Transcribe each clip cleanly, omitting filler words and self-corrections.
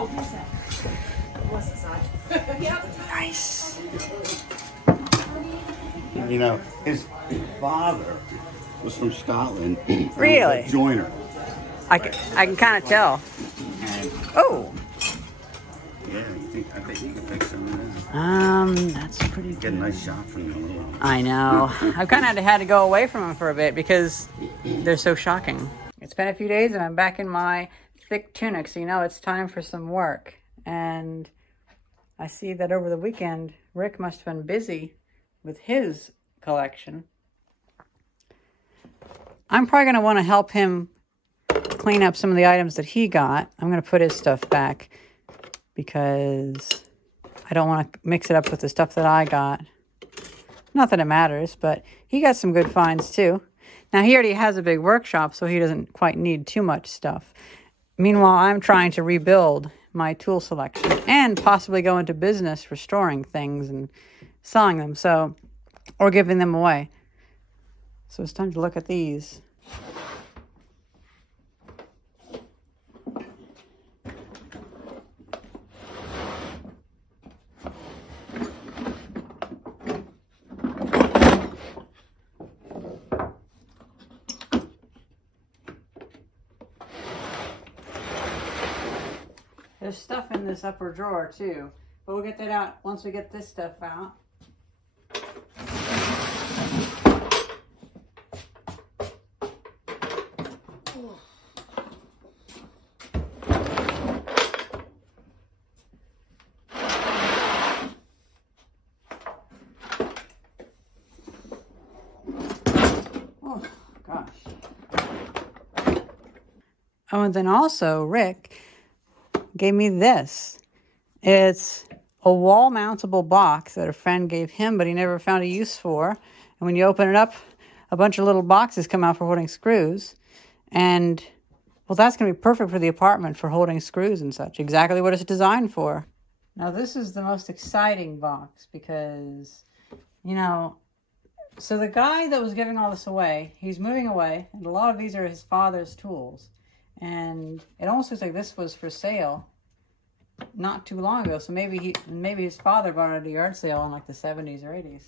Oh, who's that? What's the side? Yep. Nice. You know, his father was from Scotland. And Really? was a joiner. I can kind of tell. And Oh. yeah, I think you can fix him. That's pretty Get a good. nice shot from him. I know. I've kind of had to go away from them for a bit because they're so shocking. It's been a few days and I'm back in my thick tunic, so you know it's time for some work. And I see that over the weekend, Rick must have been busy with his collection. I'm probably going to want to help him clean up some of the items that he got. I'm going to put his stuff back because I don't want to mix it up with the stuff that I got. Not that it matters, but he got some good finds too. Now, he already has a big workshop, so he doesn't quite need too much stuff. Meanwhile, I'm trying to rebuild my tool selection and possibly go into business restoring things and selling them, so, or giving them away. So it's time to look at these. There's stuff in this upper drawer too, but we'll get that out once we get this stuff out. Oh, gosh. Oh, and then also Rick gave me this. It's a wall mountable box that a friend gave him, but he never found a use for. And when you open it up, a bunch of little boxes come out for holding screws. And, well, that's going to be perfect for the apartment for holding screws and such. Exactly what it's designed for. Now, this is the most exciting box because, you know, so the guy that was giving all this away, he's moving away, and a lot of these are his father's tools. And it almost looks like this was for sale not too long ago. So maybe his father bought it at a yard sale in like the 70s or 80s.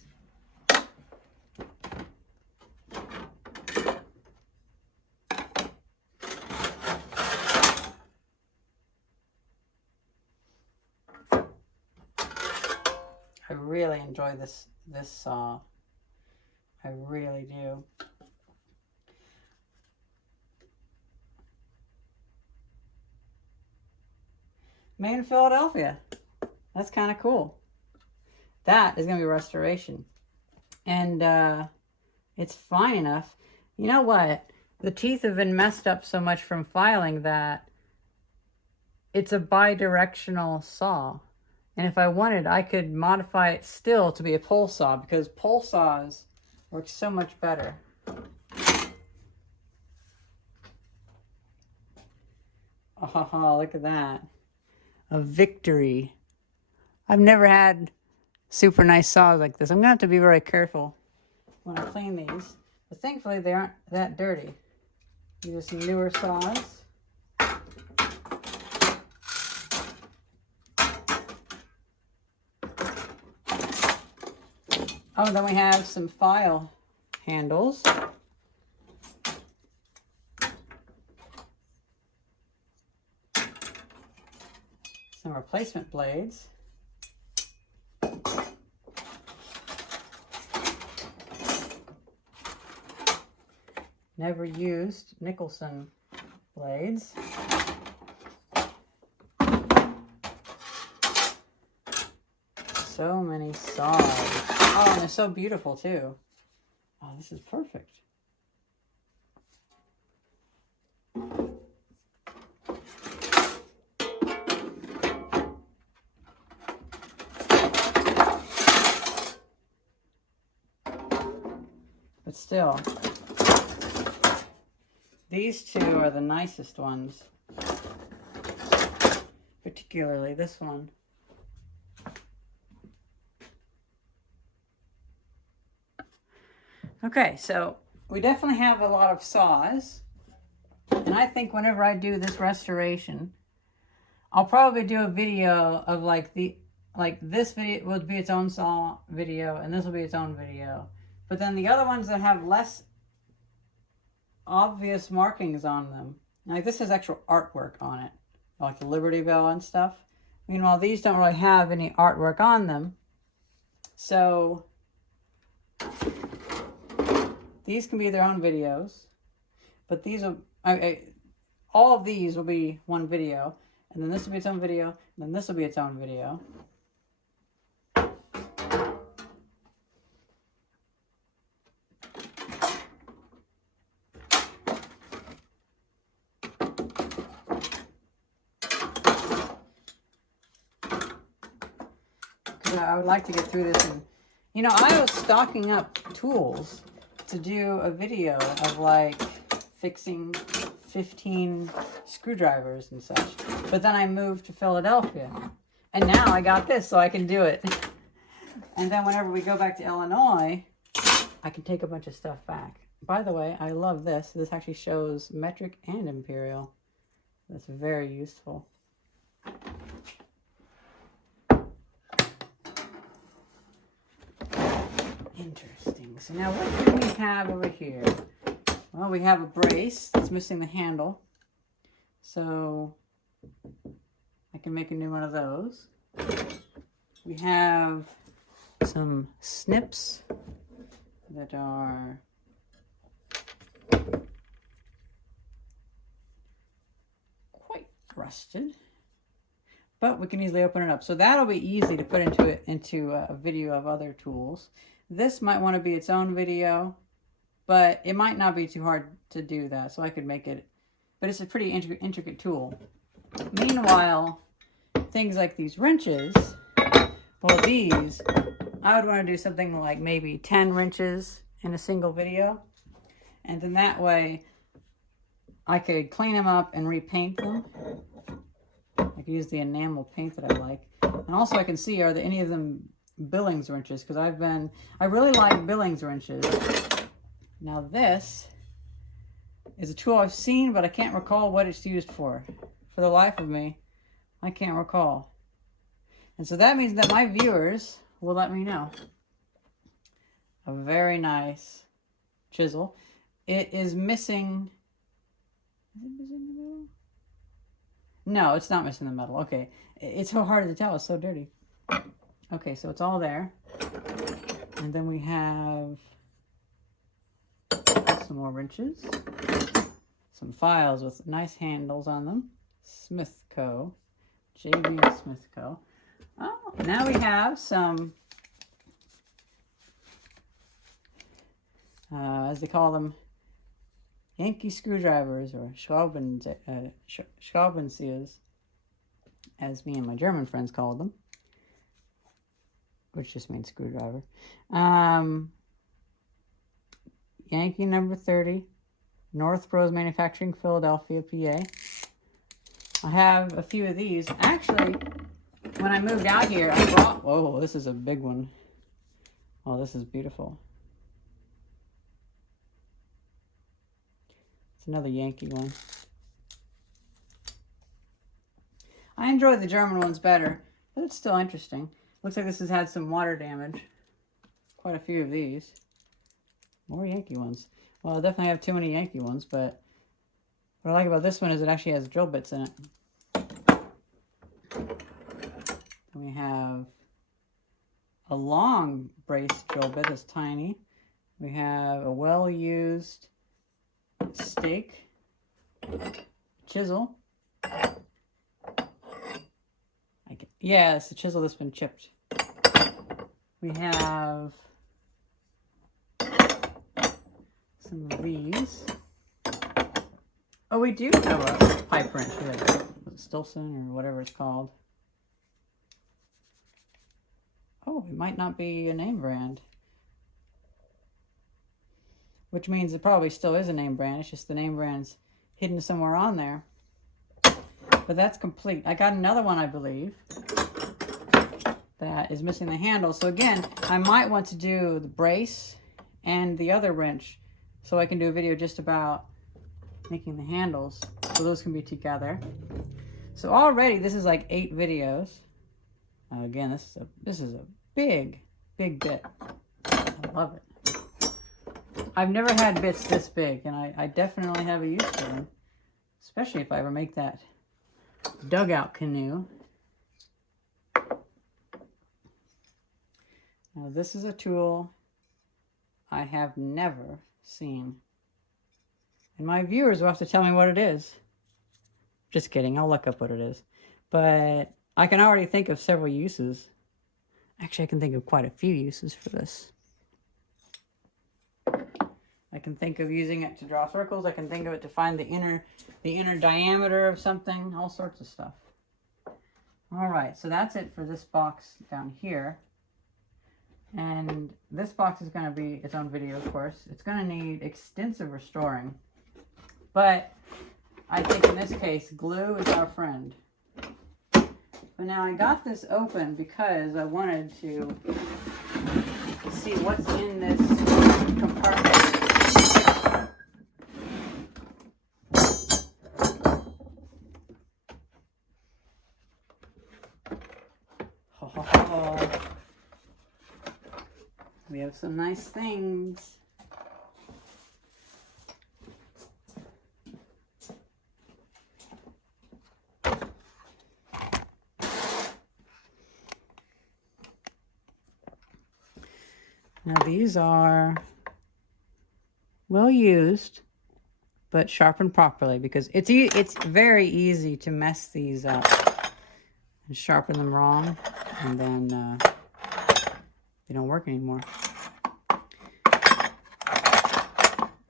I really enjoy this saw. I really do. Made in Philadelphia. That's kind of cool. That is going to be restoration. And it's fine enough. You know what? The teeth have been messed up so much from filing that it's a bi-directional saw. And if I wanted, I could modify it still to be a pole saw because pole saws work so much better. Oh, look at that. A victory. I've never had super nice saws like this. I'm going to have to be very careful when I clean these. But thankfully, they aren't that dirty. These are some newer saws. Oh, then we have some file handles. Some replacement blades. Never used Nicholson blades. So many saws. Oh, and they're so beautiful too. Oh, this is perfect. But still, these two are the nicest ones. Particularly this one. Okay, so we definitely have a lot of saws. And I think whenever I do this restoration, I'll probably do a video of like this video will be its own saw video, and this will be its own video. But then the other ones that have less obvious markings on them, like this has actual artwork on it, like the Liberty Bell and stuff. Meanwhile, these don't really have any artwork on them. So these can be their own videos, but these will, all of these will be one video, and then this will be its own video, and then this will be its own video. I would like to get through this, and you know, I was stocking up tools to do a video of like fixing 15 screwdrivers and such, but then I moved to Philadelphia, and now I got this, so I can do it. And then whenever we go back to Illinois, I can take a bunch of stuff back. By the way, I love this. This actually shows metric and imperial. That's very useful. Interesting. So now what do we have over here? Well, we have a brace that's missing the handle. So I can make a new one of those. We have some snips that are quite rusted, but we can easily open it up. So that'll be easy to put into a video of other tools. This might want to be its own video, but it might not be too hard to do that, so I could make it, but it's a pretty intricate tool. Meanwhile, things like these wrenches, well, these, I would want to do something like maybe 10 wrenches in a single video, and then that way I could clean them up and repaint them. I could use the enamel paint that I like, and also I can see, are there any of them Billings wrenches, because I really like Billings wrenches. Now this is a tool I've seen, but I can't recall what it's used for. For the life of me, I can't recall. And so that means that my viewers will let me know. A very nice chisel. It is missing... Is it missing the metal? No, it's not missing the metal. Okay. It's so hard to tell. It's so dirty. Okay, so it's all there. And then we have some more wrenches. Some files with nice handles on them. Smith Co. JB Smith Co. Oh, now we have some, as they call them, Yankee screwdrivers, or Schraubenzieher, as me and my German friends called them, which just means screwdriver. Yankee number 30, North Bros Manufacturing, Philadelphia, PA. I have a few of these. Actually, when I moved out here, I bought... Whoa, this is a big one. Oh, this is beautiful. It's another Yankee one. I enjoy the German ones better, but it's still interesting. Looks like this has had some water damage. Quite a few of these. More Yankee ones. Well, I definitely have too many Yankee ones, but what I like about this one is it actually has drill bits in it. And we have a long brace drill bit that's tiny. We have a well-used stake, chisel. Yeah, it's the chisel that's been chipped. We have some of these. Oh, we do have a pipe wrench here. Stilson or whatever it's called. Oh, it might not be a name brand. Which means it probably still is a name brand. It's just the name brand's hidden somewhere on there. But that's complete. I got another one, I believe, that is missing the handle. So again, I might want to do the brace and the other wrench so I can do a video just about making the handles. So those can be together. So already this is like 8 videos. Again, this is a big bit. I love it. I've never had bits this big, and I definitely have a use for them, especially if I ever make that dugout canoe. Now this is a tool I have never seen, and my viewers will have to tell me what it is. Just kidding, I'll look up what it is. But I can already think of several uses. Actually, I can think of quite a few uses for this. I can think of using it to draw circles. I can think of it to find the inner diameter of something, all sorts of stuff. All right, so that's it for this box down here. And this box is going to be its own video, of course. It's going to need extensive restoring. But I think in this case, glue is our friend. But now I got this open because I wanted to see what's in this compartment. We have some nice things. Now these are well used, but sharpened properly, because it's very easy to mess these up and sharpen them wrong, and then they don't work anymore.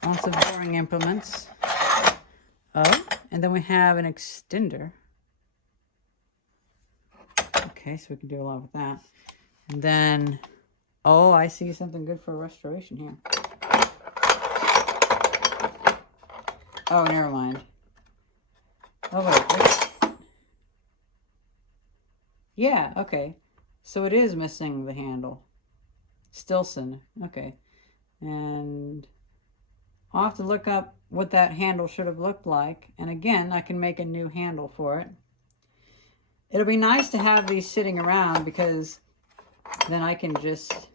Lots of boring implements. Oh, and then we have an extender. Okay, so we can do a lot with that. And then, oh, I see something good for restoration here. Oh, never mind. Oh, wait. Yeah, okay. So it is missing the handle. Stilson. Okay. And I'll have to look up what that handle should have looked like. And again, I can make a new handle for it. It'll be nice to have these sitting around, because then I can just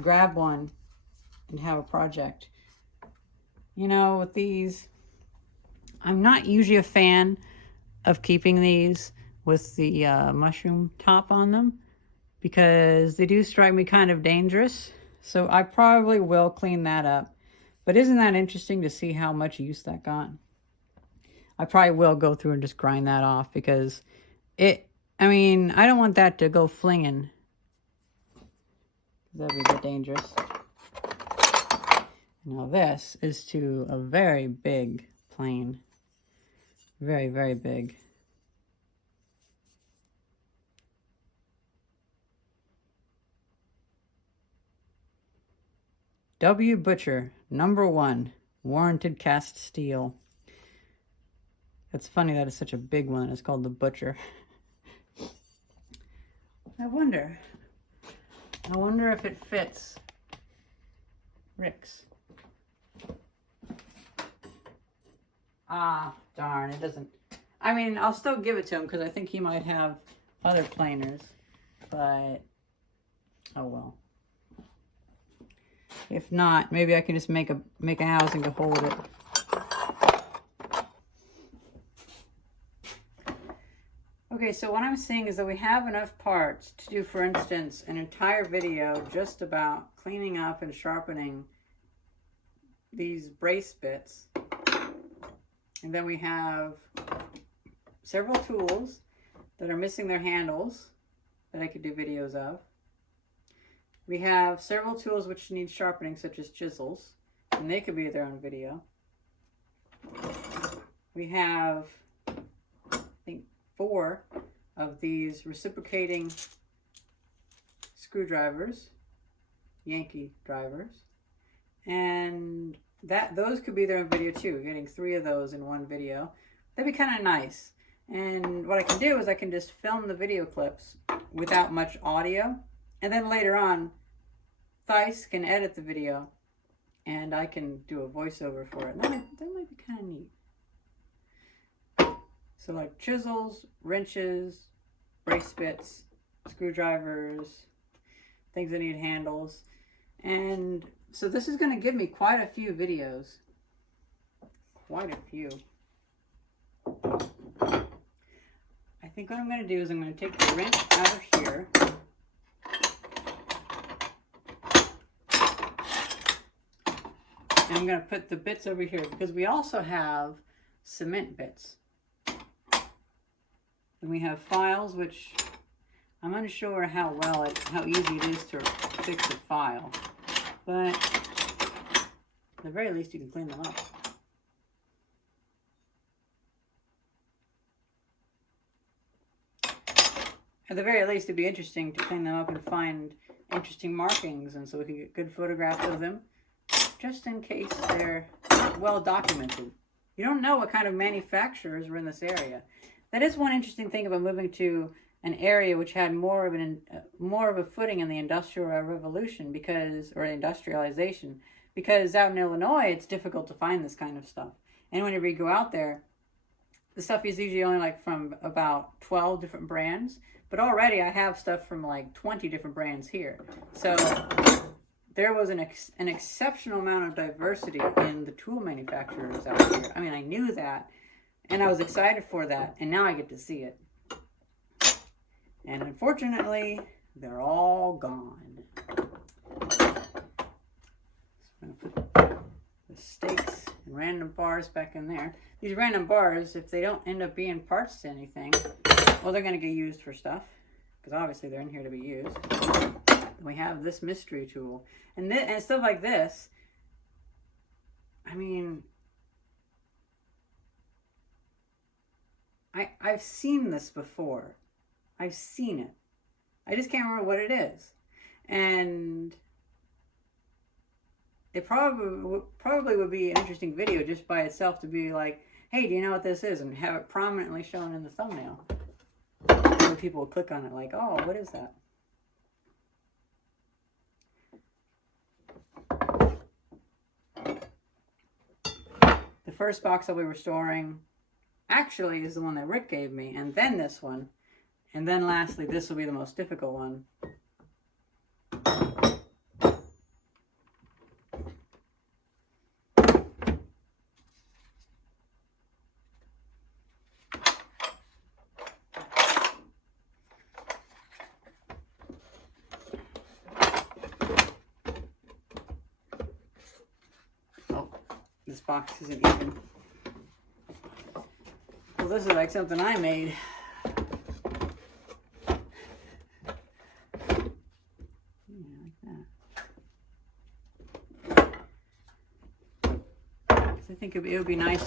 grab one and have a project. You know, with these, I'm not usually a fan of keeping these with the mushroom top on them, because they do strike me kind of dangerous. So I probably will clean that up. But isn't that interesting to see how much use that got? I probably will go through and just grind that off, because I don't want that to go flinging. That'd be a bit dangerous. Now this is to a very big plane. Very, very big. W. Butcher, #1, warranted cast steel. It's funny that it's such a big one. It's called the Butcher. I wonder if it fits Rick's. Ah, darn, it doesn't. I mean, I'll still give it to him, because I think he might have other planers, but oh well. If not, maybe I can just make a housing to hold it. Okay, so what I'm seeing is that we have enough parts to do, for instance, an entire video just about cleaning up and sharpening these brace bits. And then we have several tools that are missing their handles that I could do videos of. We have several tools which need sharpening, such as chisels, and they could be their own video. We have, I think, 4 of these reciprocating screwdrivers, Yankee drivers, and those could be their own video too. Getting 3 of those in one video, that'd be kind of nice. And what I can do is I can just film the video clips without much audio, and then later on Theis can edit the video and I can do a voiceover for it. That might be kind of neat. So like chisels, wrenches, brace bits, screwdrivers, things that need handles. And so this is going to give me quite a few videos. Quite a few. I think what I'm going to do is I'm going to take the wrench out of here. And I'm going to put the bits over here because we also have cement bits. And we have files, which I'm unsure how easy it is to fix a file. But at the very least you can clean them up. At the very least it'd be interesting to clean them up and find interesting markings, and so we can get good photographs of them, just in case they're well documented. You don't know what kind of manufacturers were in this area. That is one interesting thing about moving to an area which had more of a footing in the Industrial Revolution, or industrialization, because out in Illinois it's difficult to find this kind of stuff. And whenever you go out there, the stuff is usually only like from about 12 different brands, but already I have stuff from like 20 different brands here. So there was an exceptional amount of diversity in the tool manufacturers out here. I mean, I knew that, and I was excited for that, and now I get to see it. And unfortunately, they're all gone. So I'm going to put the stakes and random bars back in there. These random bars, if they don't end up being parts to anything, well, they're going to get used for stuff, because obviously they're in here to be used. We have this mystery tool. And stuff like this, I mean, I've seen this before. I've seen it. I just can't remember what it is. And it probably would be an interesting video just by itself to be like, hey, do you know what this is? And have it prominently shown in the thumbnail. So people will click on it like, oh, what is that? The first box that we were storing actually is the one that Rick gave me, and then this one. And then lastly, this will be the most difficult one. Oh, this box isn't even. Well, this is like something I made. I think it would be nice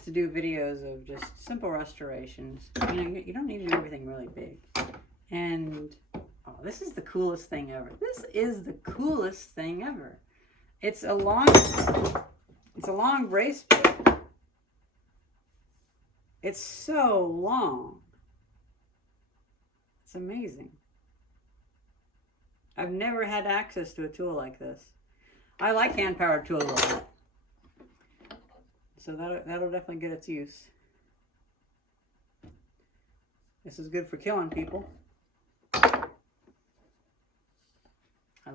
to do videos of just simple restorations. You know, you don't need to do everything really big. And oh, this is the coolest thing ever. This is the coolest thing ever. It's a long brace bit. It's so long. It's amazing. I've never had access to a tool like this. I like hand-powered tools a lot. So that'll definitely get its use. This is good for killing people. I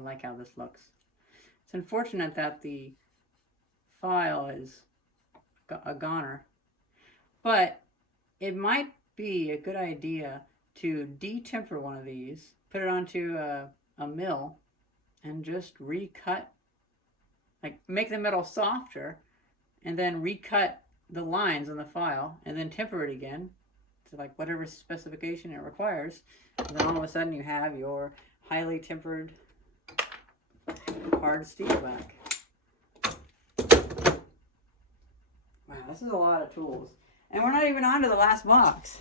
like how this looks. It's unfortunate that the file is a goner, but it might be a good idea to detemper one of these, put it onto a mill, and just recut, like make the metal softer, and then recut the lines on the file, and then temper it again to like whatever specification it requires. And then all of a sudden you have your highly tempered hard steel back. Wow, this is a lot of tools. And we're not even on to the last box.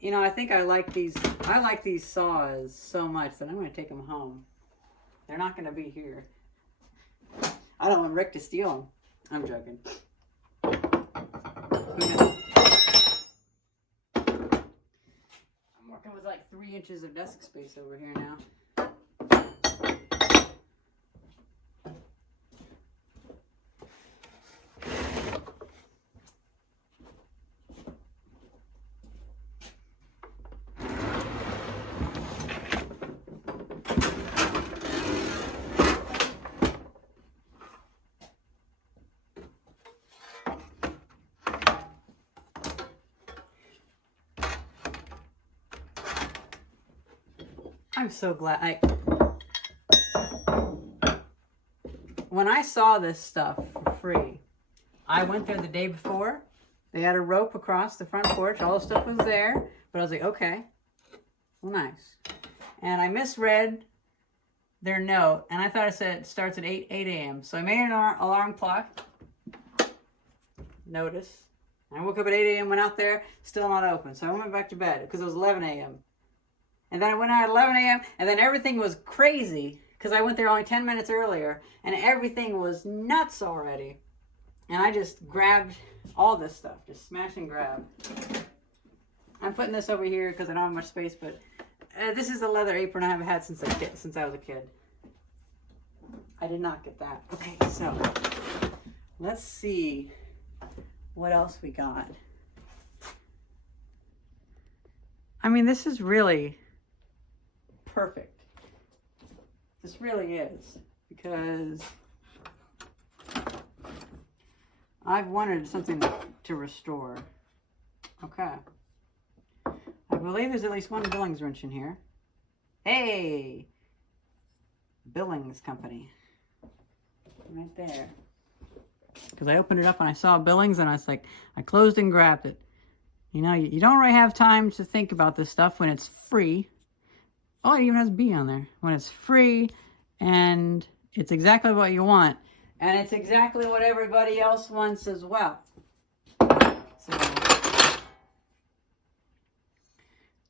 You know, I think I like these saws so much that I'm going to take them home. They're not going to be here. I don't want Rick to steal them. I'm joking. I'm more Working with like 3 inches of desk space over here now. I'm so glad when I saw this stuff for free, I went there the day before. They had a rope across the front porch. All the stuff was there. But I was like, okay, well, nice. And I misread their note, and I thought it said it starts at 8 a.m. So I made an alarm clock. Notice. I woke up at 8 a.m., went out there, still not open. So I went back to bed because it was 11 a.m. And then I went out at 11 a.m. and then everything was crazy because I went there only 10 minutes earlier and everything was nuts already. And I just grabbed all this stuff, just smash and grab. I'm putting this over here because I don't have much space, but this is a leather apron I haven't had since I was a kid. I did not get that. Okay, so let's see what else we got. I mean, this is really perfect. This really is, because I've wanted something to restore. Okay. I believe there's at least one Billings wrench in here. Hey! Billings Company. Right there. Because I opened it up and I saw Billings and I was like, I closed and grabbed it. You know, you don't really have time to think about this stuff when it's free. Oh, it even has B on there. When it's free and it's exactly what you want. And it's exactly what everybody else wants as well. So,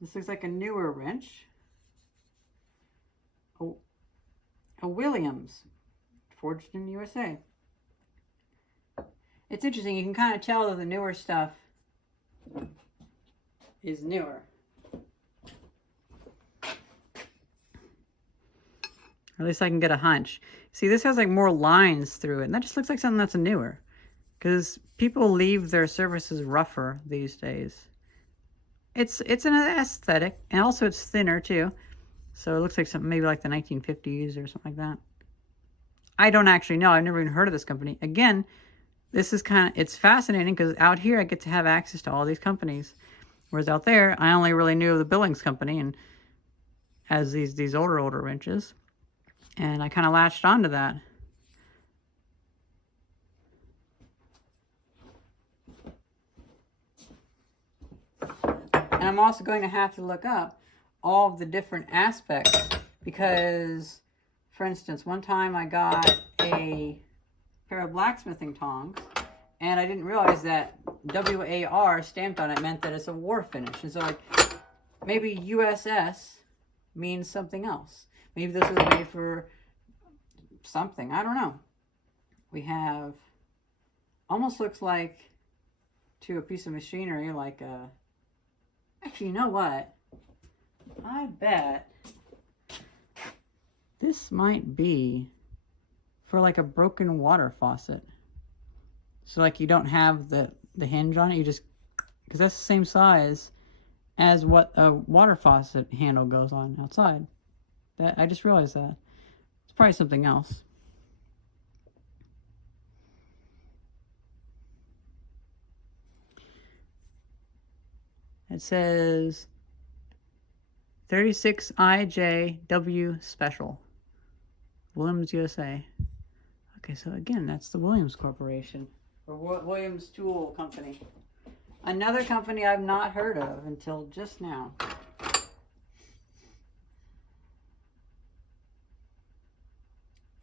this looks like a newer wrench. A Williams, forged in the USA. It's interesting, you can kind of tell that the newer stuff is newer. At least I can get a hunch. See, this has like more lines through it, and that just looks like something that's newer. Because people leave their surfaces rougher these days. It's an aesthetic, and also it's thinner too. So it looks like something maybe like the 1950s or something like that. I don't actually know. I've never even heard of this company. Again, this is it's fascinating because out here I get to have access to all these companies. Whereas out there, I only really knew of the Billings Company and as these older wrenches. And I kind of latched onto that. And I'm also going to have to look up all of the different aspects because, for instance, one time I got a pair of blacksmithing tongs and I didn't realize that WAR stamped on it meant that it's a war finish. And so like, maybe USS means something else. Maybe this was made for something. I don't know. We have, almost looks like to a piece of machinery like a, actually, you know what? I bet this might be for like a broken water faucet. So like you don't have the hinge on it, you just, because that's the same size as what a water faucet handle goes on outside. That I just realized that. It's probably something else. It says 36IJW Special. Williams, USA. Okay, so again, that's the Williams Corporation. Or Williams Tool Company. Another company I've not heard of until just now.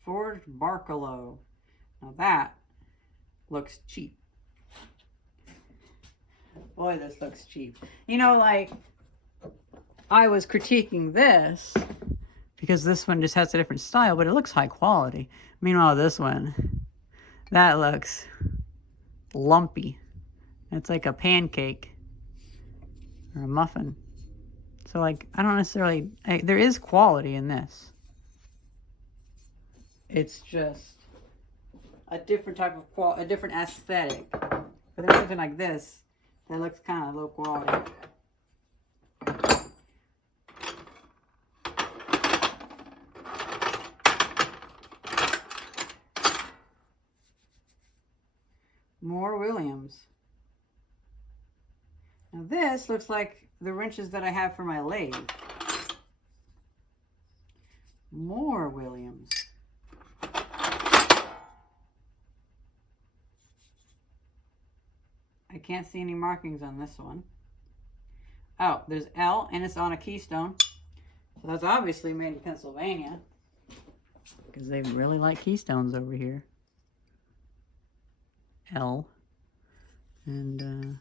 Forged Barcalow. Now that looks cheap. Boy, this looks cheap. You know, like, I was critiquing this because this one just has a different style, but it looks high quality. Meanwhile, this one, that looks lumpy. It's like a pancake or a muffin. So like, I don't necessarily, there is quality in this. It's just a different type of quality, a different aesthetic. But there's something like this that looks kind of low quality. More Williams. Now this looks like the wrenches that I have for my lathe. More Williams. I can't see any markings on this one. Oh, there's L and it's on a keystone. So that's obviously made in Pennsylvania. Because they really like keystones over here. L. And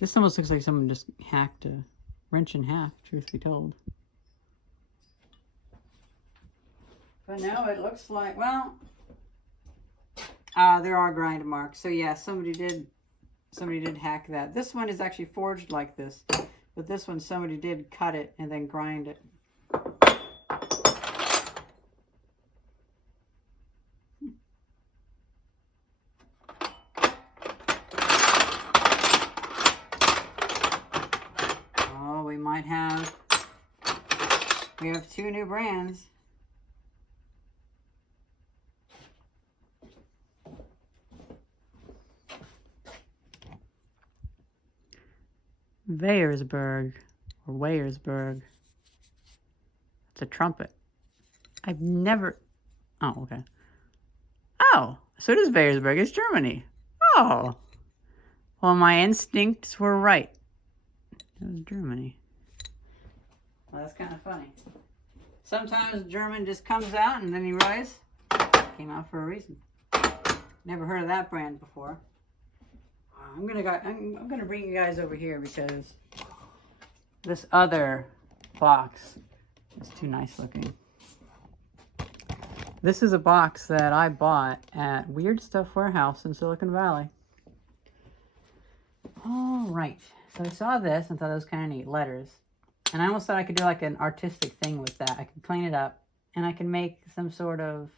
this almost looks like someone just hacked a wrench in half, truth be told. But now it looks like, well, there are grind marks. So yeah, somebody did hack that. This one is actually forged like this, but this one somebody did cut it and then grind it. Oh, we have 2 new brands. Weyersberg or Weyersberg. It's a trumpet. I've never. Oh, okay. Oh, so it is Weyersberg. It's Germany. Oh. Well, my instincts were right. It was Germany. Well, that's kind of funny. Sometimes German just comes out and then you realize it came out for a reason. Never heard of that brand before. I'm gonna bring you guys over here because this other box is too nice looking. This is a box that I bought at Weird Stuff Warehouse in Silicon Valley. All right, so I saw this and thought it was kind of neat, letters. And I almost thought I could do like an artistic thing with that. I could clean it up and I can make some sort of,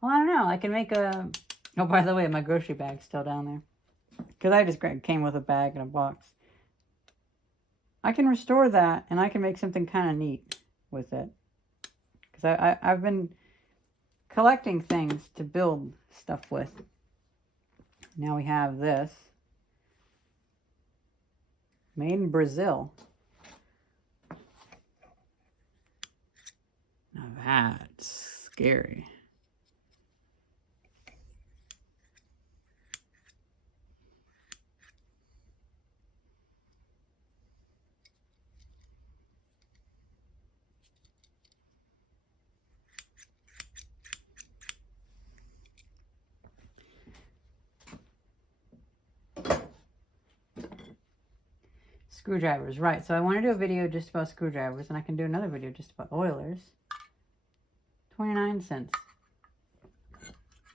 well, I don't know. I can make a, oh, by the way, my grocery bag's still down there. Because I just came with a bag and a box. I can restore that and I can make something kind of neat with it. Because I've been collecting things to build stuff with. Now we have this. Made in Brazil. Now that's scary. Screwdrivers, right. So I want to do a video just about screwdrivers, and I can do another video just about oilers. 29 cents.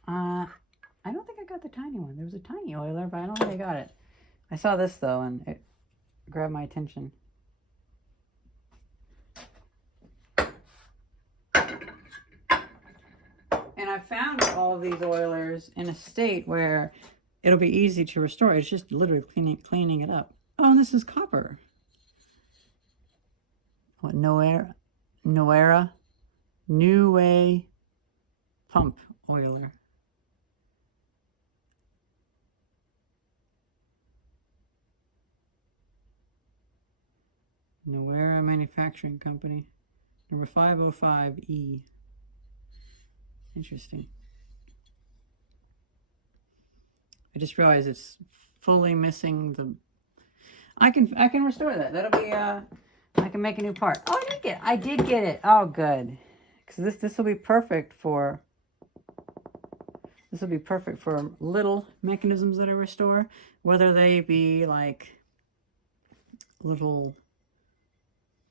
I don't think I got the tiny one. There was a tiny oiler, but I don't think I got it. I saw this, though, and it grabbed my attention. And I found all of these oilers in a state where it'll be easy to restore. It's just literally cleaning it up. Oh, and this is copper. What, Noera New Way pump oiler. Noera Manufacturing Company. Number 505E. Interesting. I just realized it's fully missing the... I can restore that. That'll be I can make a new part. Oh, I did get it. Oh, good. Because this will be perfect for little mechanisms that I restore, whether they be like little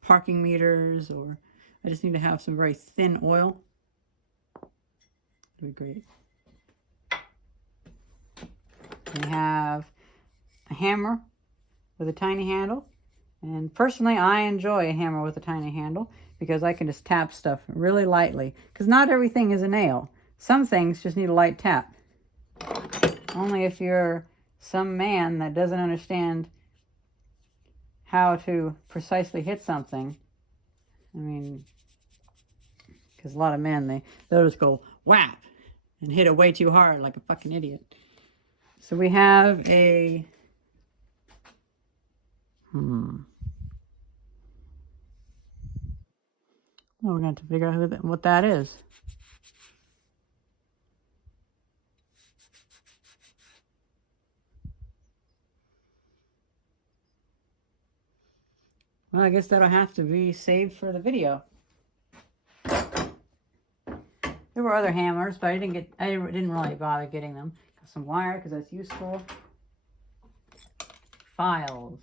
parking meters, or I just need to have some very thin oil. It'll be great. We have a hammer with a tiny handle. And personally, I enjoy a hammer with a tiny handle because I can just tap stuff really lightly. Because not everything is a nail. Some things just need a light tap. Only if you're some man that doesn't understand how to precisely hit something. I mean, because a lot of men, they'll just go whap and hit it way too hard like a fucking idiot. So we have a... Well, we're going to have to figure out what that is. Well, I guess that'll have to be saved for the video. There were other hammers, but I didn't really bother getting them. Got some wire because that's useful. Files.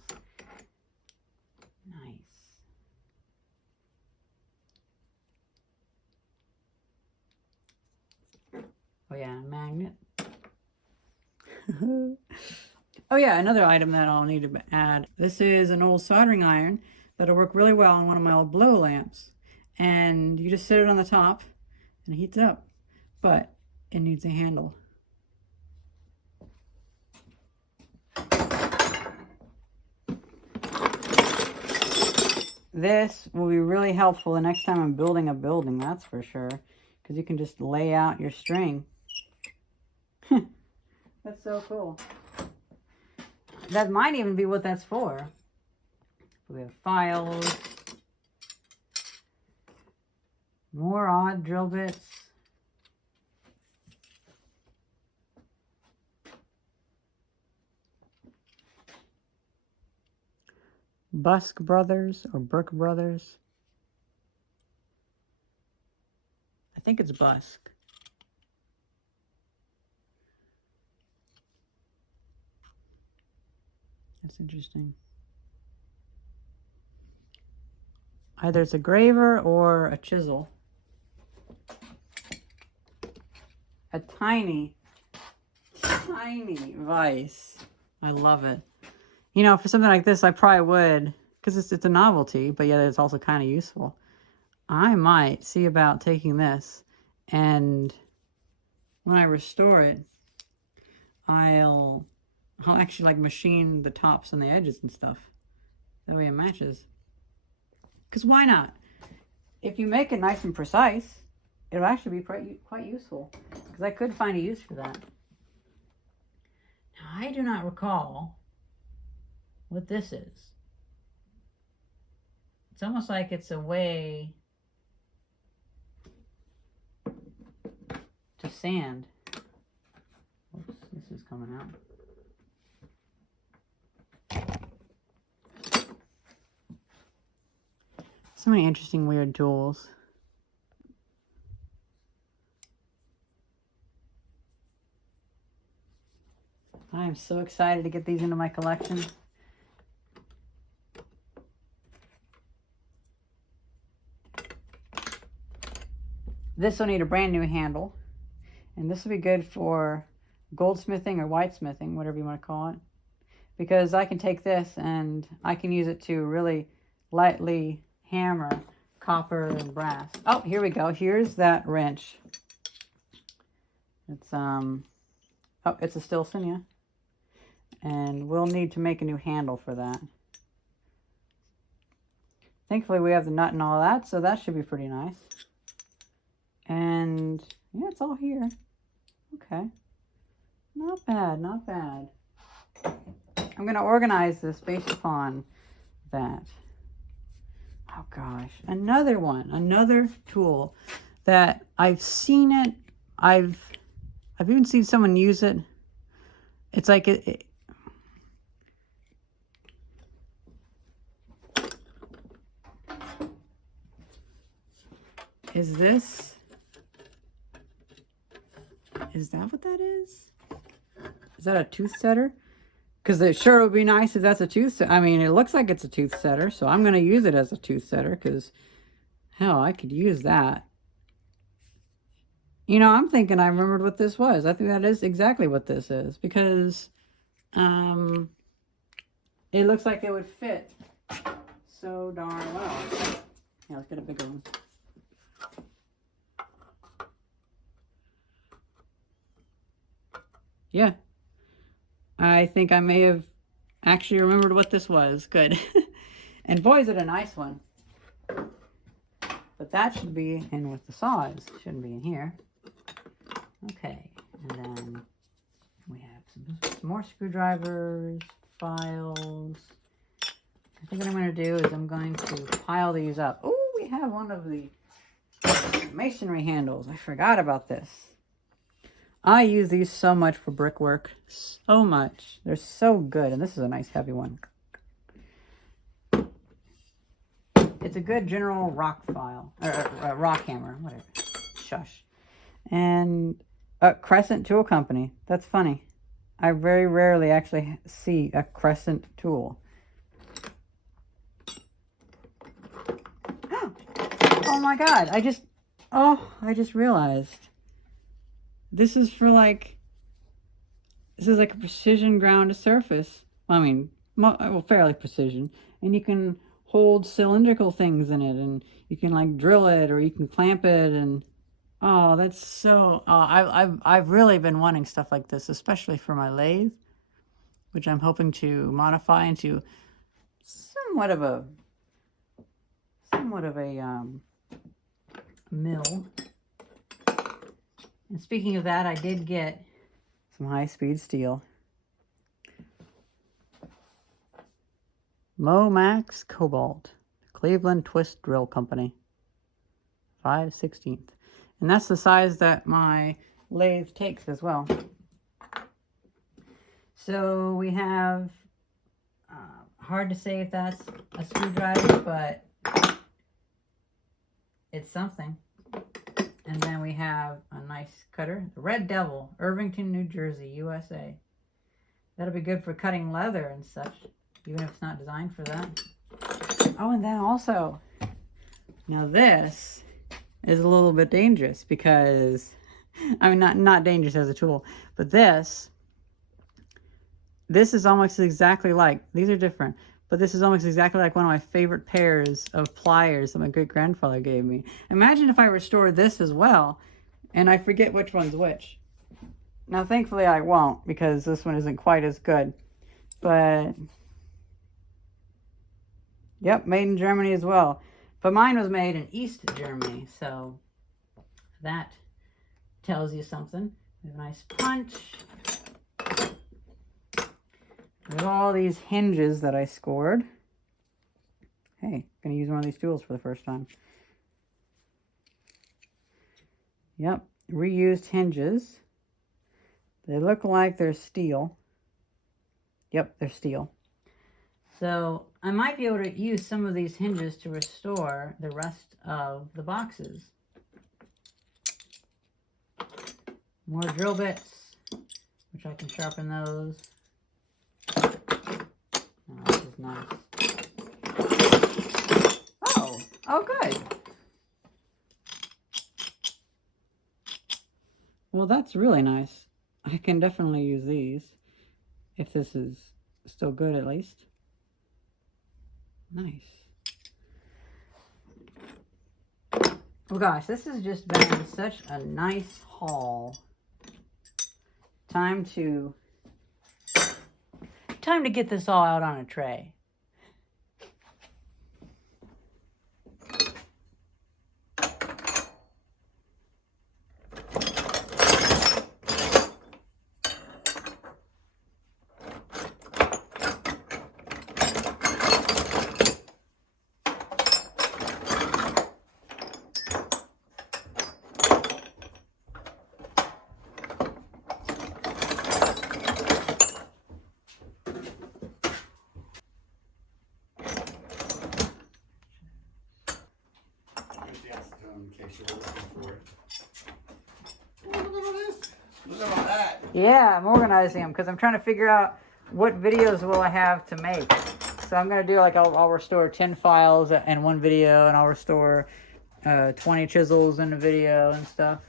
Nice. Oh yeah, a magnet. Oh yeah, another item that I'll need to add. This is an old soldering iron that'll work really well on one of my old blow lamps. And you just set it on the top and it heats up. But it needs a handle. This will be really helpful the next time I'm building a building, that's for sure. Because you can just lay out your string. That's so cool. That might even be what that's for. We have files. More odd drill bits. Busk Brothers or Burke Brothers. I think it's Busk. That's interesting. Either it's a graver or a chisel. A tiny vise. I love it. You know, for something like this, I probably would, because it's a novelty, but yet it's also kind of useful. I might see about taking this, and when I restore it, I'll actually like machine the tops and the edges and stuff. That way it matches. Because why not? If you make it nice and precise, it'll actually be quite useful. Because I could find a use for that. Now, I do not recall what this is. It's almost like it's a way to sand. Oops, this is coming out. So many interesting, weird tools. I am so excited to get these into my collection. This will need a brand new handle. And this will be good for goldsmithing or whitesmithing, whatever you want to call it. Because I can take this and I can use it to really lightly hammer copper and brass. Oh, here we go. Here's that wrench. It's oh, it's a Stilson, yeah. And we'll need to make a new handle for that. Thankfully, we have the nut and all of that, so that should be pretty nice. And yeah, it's all here. Okay. Not bad, not bad. I'm going to organize this based upon that. Oh gosh, another one, another tool that I've seen it. I've even seen someone use it. It's like is this? Is that what that is? Is that a tooth setter? Because it sure would be nice if that's a tooth setter. I mean, it looks like it's a tooth setter, so I'm going to use it as a tooth setter because, hell, I could use that. You know, I'm thinking I remembered what this was. I think that is exactly what this is because It looks like it would fit so darn well. Yeah, let's get a bigger one. Yeah. I think I may have actually remembered what this was. Good. And boy, is it a nice one. But that should be in with the saws. Shouldn't be in here. Okay. And then we have some more screwdrivers, files. I think what I'm going to do is I'm going to pile these up. Oh, we have one of the masonry handles. I forgot about this. I use these so much for brickwork. So much. They're so good. And this is a nice heavy one. It's a good general rock file. Or rock hammer. Whatever. Shush. And a Crescent Tool Company. That's funny. I very rarely actually see a Crescent tool. Oh my God. I just realized. This is for like a precision ground surface. Well, I mean, fairly precision. And you can hold cylindrical things in it, and you can like drill it, or you can clamp it, and oh, that's so. I've really been wanting stuff like this, especially for my lathe, which I'm hoping to modify into somewhat of a mill. And speaking of that, I did get some high-speed steel. Momax Cobalt, Cleveland Twist Drill Company, 5/16. And that's the size that my lathe takes as well. So we have, hard to say if that's a screwdriver, but it's something. And then we have a nice cutter, the Red Devil, Irvington, New Jersey, USA. That'll be good for cutting leather and such, even if it's not designed for that. Oh, and then also, now this is a little bit dangerous because, I mean, not dangerous as a tool, but this is almost exactly like, these are different, but this is almost exactly like one of my favorite pairs of pliers that my great-grandfather gave me. Imagine if I restored this as well, and I forget which one's which. Now, thankfully, I won't, because this one isn't quite as good. But, yep, made in Germany as well. But mine was made in East Germany, so that tells you something. We have a nice punch. There's all these hinges that I scored. Hey, gonna use one of these tools for the first time. Yep, reused hinges. They look like they're steel. Yep, they're steel. So I might be able to use some of these hinges to restore the rest of the boxes. More drill bits, which I can sharpen those. Oh, this is nice. Oh, good. Well, that's really nice. I can definitely use these, if this is still good at least. Nice. Well, gosh, this has just been such a nice haul. Time to get this all out on a tray. Yeah, I'm organizing them because I'm trying to figure out what videos will I have to make. So I'm going to do like, I'll restore 10 files in one video, and I'll restore 20 chisels in a video and stuff.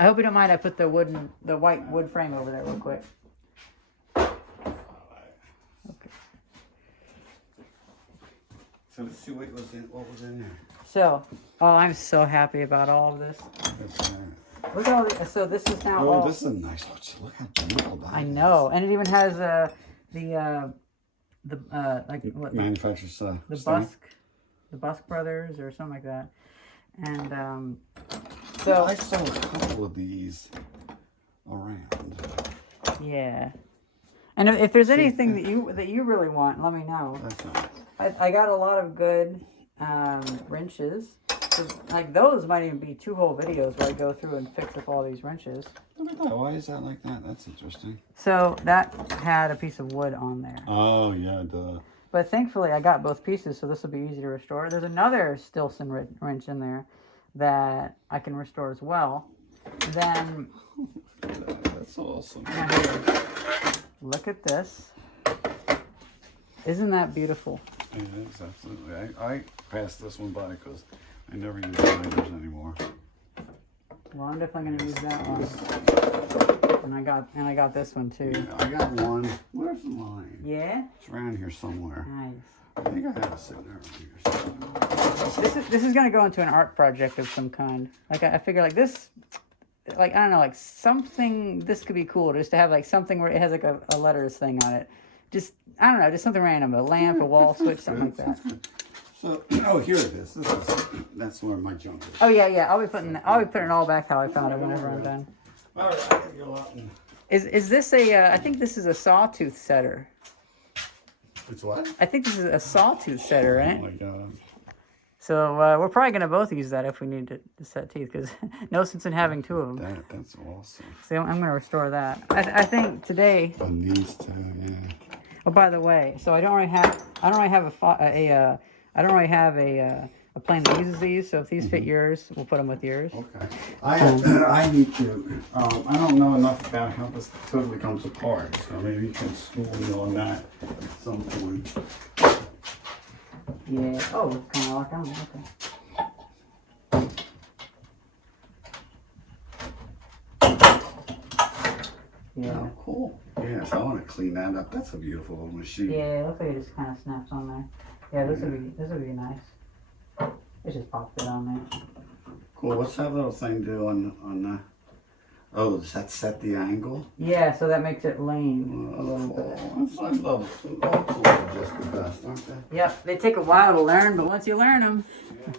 I hope you don't mind I put the white wood frame over there real quick. So let's see what was in there. So, oh, I'm so happy about all of this. Look at all the, so this is now all. This is a nice. Look how beautiful that I know, and it even has like what, manufacturer's the stamp. the Busk Brothers or something like that, and So I saw a couple of these around. yeah. And if there's anything that you really want, let me know. That's nice. I got a lot of good wrenches. So, like those might even be 2 whole videos where I go through and fix up all these wrenches. Look at that. Why is that like that? That's interesting. So that had a piece of wood on there. Oh yeah, duh. But thankfully I got both pieces, so this will be easy to restore. There's another Stilson wrench in there that I can restore as well. Then That's awesome. now here, look at this. Isn't that beautiful? It is, absolutely. I passed this one by because I never use liners anymore. Well, I'm definitely going to use that one. And I got this one too. Yeah, I got one. Where's mine? Yeah? It's around here somewhere. Nice. I think I have it sitting around here somewhere. This is going to go into an art project of some kind. Like I figure like this, like I don't know, like something, this could be cool just to have like something where it has like a letters thing on it. Just, I don't know, just something random, a lamp, a wall switch, something like that. So, oh, here it is. That's where my junk is. Oh yeah. I'll be putting it all back how I found it whenever I'm done. All right, I can go out and. Is this a? I think this is a sawtooth setter. It's what? I think this is a sawtooth setter, Oh right? my god. So we're probably gonna both use that if we need to set teeth, because no sense in having 2 of them. That's awesome. So I'm gonna restore that. I think today. On these two, yeah. Oh, by the way, so I don't really have a plane that uses these. So if these fit yours, we'll put them with yours. Okay. I need to. I don't know enough about how this totally comes apart, so maybe you can school me on that at some point. Yeah. Oh, it's kind of like on there. Okay. Yeah. Oh, cool. Yes, I want to clean that up. That's a beautiful little machine. Yeah, it looks like it just kind of snaps on there. Yeah, this would be nice. It just pops it on there. Cool. What's that little thing do on the? Oh, does that set the angle? Yeah, so that makes it lean a little bit. I love all tools are just the best, aren't they? Yep, they take a while to learn, but once you learn them. Yeah.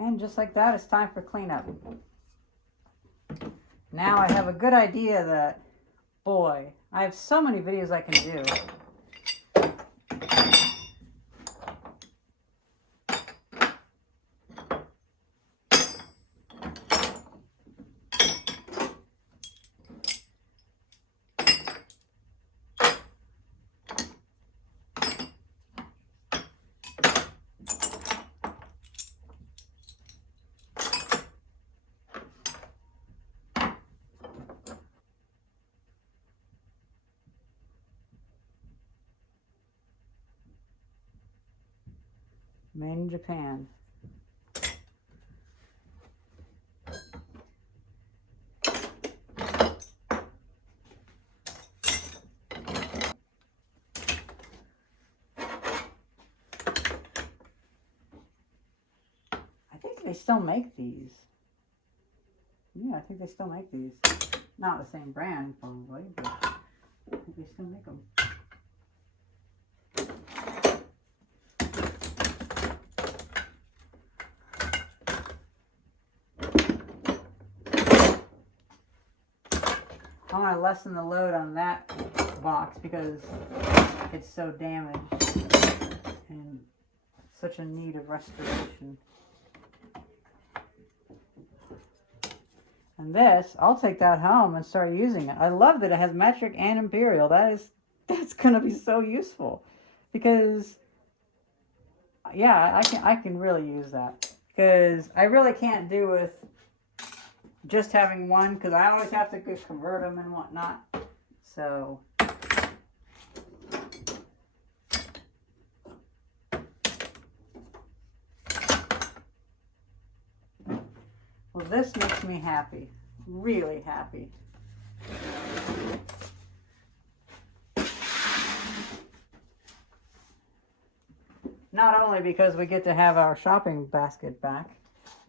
And just like that, it's time for cleanup. Now I have a good idea that, boy, I have so many videos I can do. Made in Japan. I think they still make these. Yeah, I think they still make these. Not the same brand, probably, but I think they still make them. I want to lessen the load on that box because it's so damaged and such a need of restoration. And this, I'll take that home and start using it. I love that it has metric and imperial. That's gonna be so useful, because yeah, I can really use that, because I really can't do with just having one, because I always have to convert them and whatnot. So well, this makes me happy, really happy. Not only because we get to have our shopping basket back,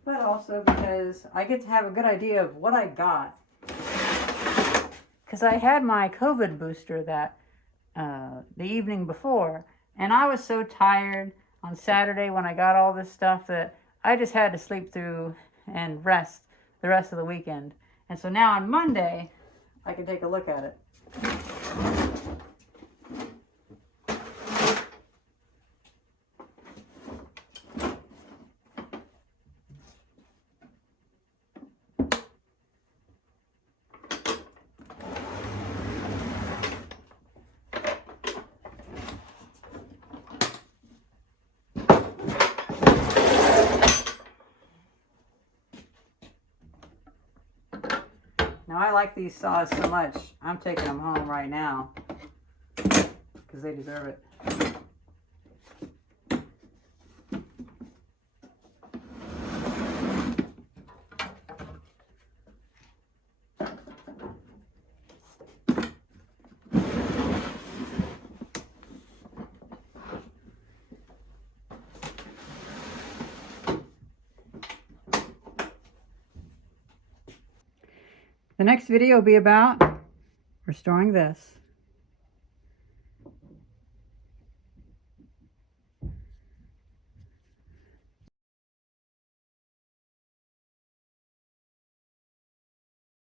but also because I get to have a good idea of what I got. Because I had my COVID booster the evening before, and I was so tired on Saturday when I got all this stuff that I just had to sleep through and rest the rest of the weekend. And so now on Monday, I can take a look at it. Now, I like these saws so much, I'm taking them home right now, because they deserve it. The next video will be about restoring this.